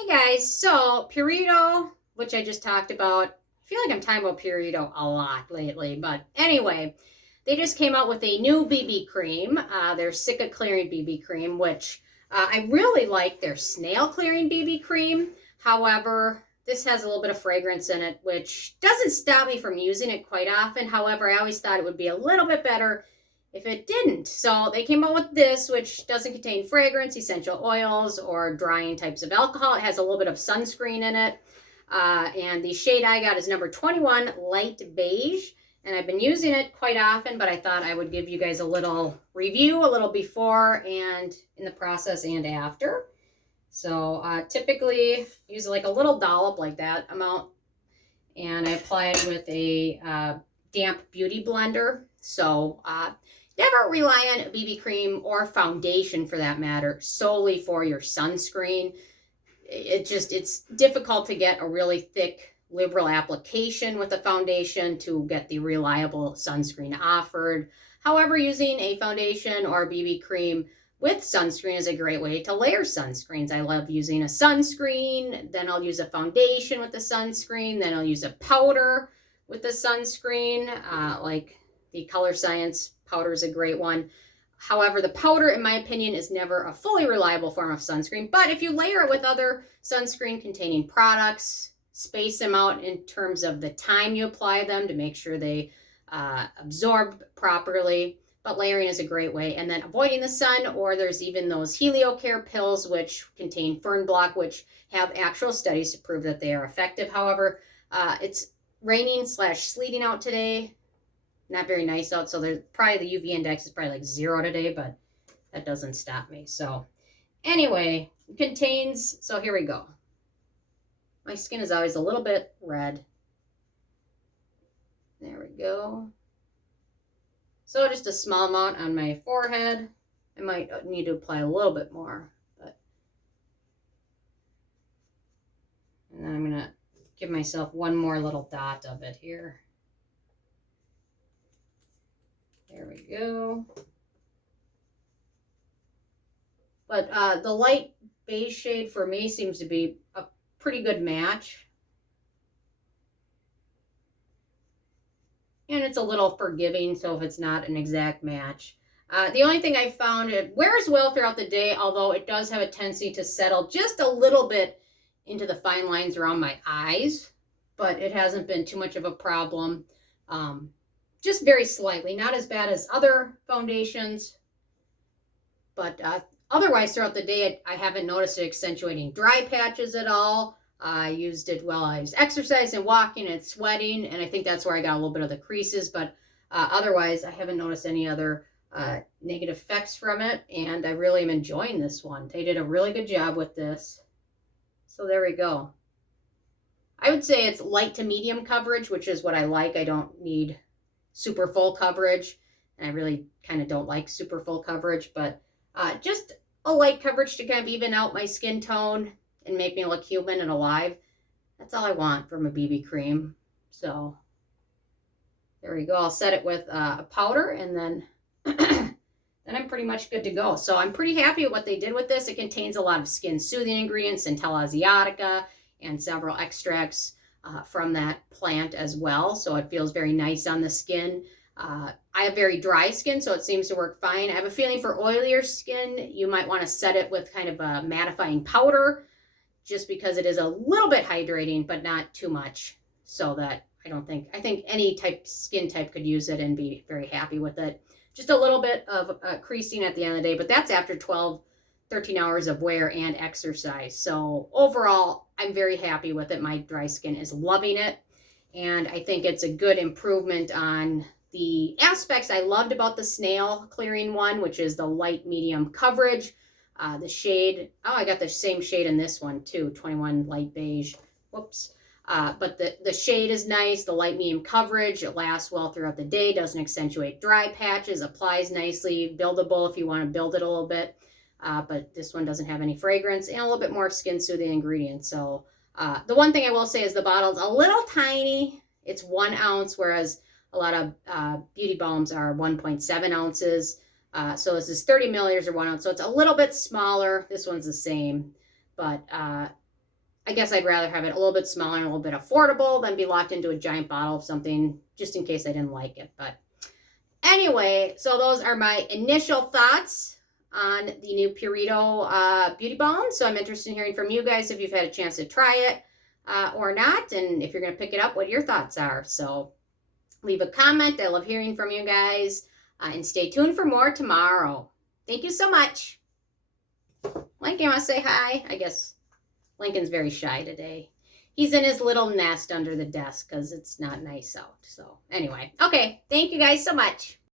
Hey guys, so Purito, which I just talked about, I feel like I'm talking about Purito a lot lately, but anyway, they just came out with a new BB cream, their Cica clearing BB cream, which I really like their Snail clearing BB cream. However, this has a little bit of fragrance in it, which doesn't stop me from using it quite often. However, I always thought it would be a little bit better if it didn't. So they came out with this, which doesn't contain fragrance, essential oils, or drying types of alcohol. It has a little bit of sunscreen in it. And the shade I got is number 21, light beige. And I've been using it quite often, but I thought I would give you guys a little review, a little before and in the process and after. So typically use like a little dollop like that amount, and I apply it with a damp beauty blender. So never rely on a BB cream or foundation for that matter solely for your sunscreen. It's difficult to get a really thick liberal application with a foundation to get the reliable sunscreen offered. However, using a foundation or a BB cream with sunscreen is a great way to layer sunscreens. I love using a sunscreen, then I'll use a foundation with the sunscreen, then I'll use a powder with the sunscreen, like the Color Science powder is a great one. However, the powder, in my opinion, is never a fully reliable form of sunscreen. But if you layer it with other sunscreen containing products, space them out in terms of the time you apply them to make sure they absorb properly. But layering is a great way. And then avoiding the sun, or there's even those HelioCare pills, which contain fern block, which have actual studies to prove that they are effective. However, it's raining / sleeting out today. Not very nice out, so there's probably the UV index is probably like 0 today, but that doesn't stop me. So anyway, it contains, so here we go. My skin is always a little bit red. There we go. So just a small amount on my forehead. I might need to apply a little bit more, but and then I'm gonna give myself one more little dot of it here. There we go. But the light beige shade for me seems to be a pretty good match. And it's a little forgiving, so if it's not an exact match. The only thing I found, it wears well throughout the day, although it does have a tendency to settle just a little bit into the fine lines around my eyes, but it hasn't been too much of a problem. Just very slightly, not as bad as other foundations, but otherwise throughout the day, I haven't noticed it accentuating dry patches at all. I used it while I was exercising, walking, and sweating, and I think that's where I got a little bit of the creases, but otherwise, I haven't noticed any other negative effects from it, and I really am enjoying this one. They did a really good job with this. So there we go. I would say it's light to medium coverage, which is what I like. I don't need super full coverage, and I really kind of don't like super full coverage, but just a light coverage to kind of even out my skin tone and make me look human and alive. That's all I want from a BB cream. So there we go. I'll set it with a powder, and then then I'm pretty much good to go. So I'm pretty happy with what they did with this. It contains a lot of skin soothing ingredients, Centella asiatica, and several extracts from that plant as well. So it feels very nice on the skin. I have very dry skin, so it seems to work fine. I have a feeling for oilier skin, you might want to set it with kind of a mattifying powder, just because it is a little bit hydrating, but not too much, so that I think any skin type could use it and be very happy with it. Just a little bit of creasing at the end of the day, but that's after 12, 13 hours of wear and exercise. So overall, I'm very happy with it. My dry skin is loving it, and I think it's a good improvement on the aspects I loved about the Snail clearing one, which is the light medium coverage. The shade, oh, I got the same shade in this one too, 21 light beige. Whoops. But the shade is nice, the light medium coverage, it lasts well throughout the day, doesn't accentuate dry patches, applies nicely, buildable if you want to build it a little bit. But this one doesn't have any fragrance and a little bit more skin soothing ingredients. So the one thing I will say is the bottle's a little tiny. It's 1 ounce, whereas a lot of beauty balms are 1.7 ounces. So this is 30 milliliters or 1 ounce. So it's a little bit smaller. This one's the same, but I guess I'd rather have it a little bit smaller and a little bit affordable than be locked into a giant bottle of something just in case I didn't like it. But anyway, so those are my initial thoughts on the new Purito Beauty Balm. So I'm interested in hearing from you guys if you've had a chance to try it or not, and if you're going to pick it up, what your thoughts are. So leave a comment. I love hearing from you guys, and stay tuned for more tomorrow. Thank you so much. Lincoln, you want to say hi? I guess Lincoln's very shy today. He's in his little nest under the desk because it's not nice out. So anyway, okay. Thank you guys so much.